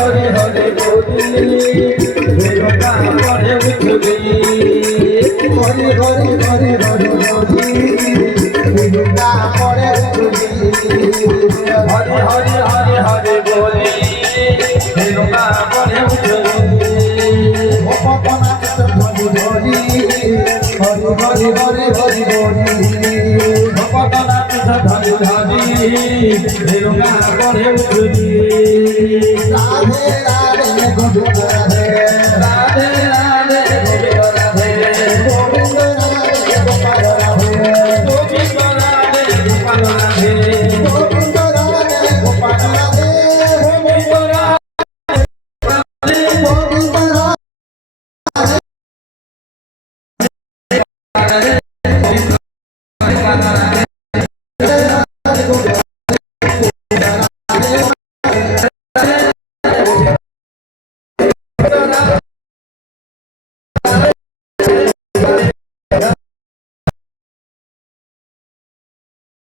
হরি হরি গোবিন্দ বেরোটা পরে উঠবি হরি হরি হরি হরি গোবিন্দ বেরোটা পরে উঠবি হরি হরি হরি হরি গোবিন্দ বেরোটা পরে উঠবি ভপনা ধরি ধরি হরি হরি হরি হরি হরি ভপনা ধরি ধরি বেরোটা পরে উঠবি রাধে রাধে গোবিন্দ রাধে রাধে রাধে গোবিন্দ রাধে গোবিন্দ রাধে গোপাল রাধে গোবিন্দ রাধে গোপাল রাধে গোবিন্দ রাধে গোবিন্দ রাধে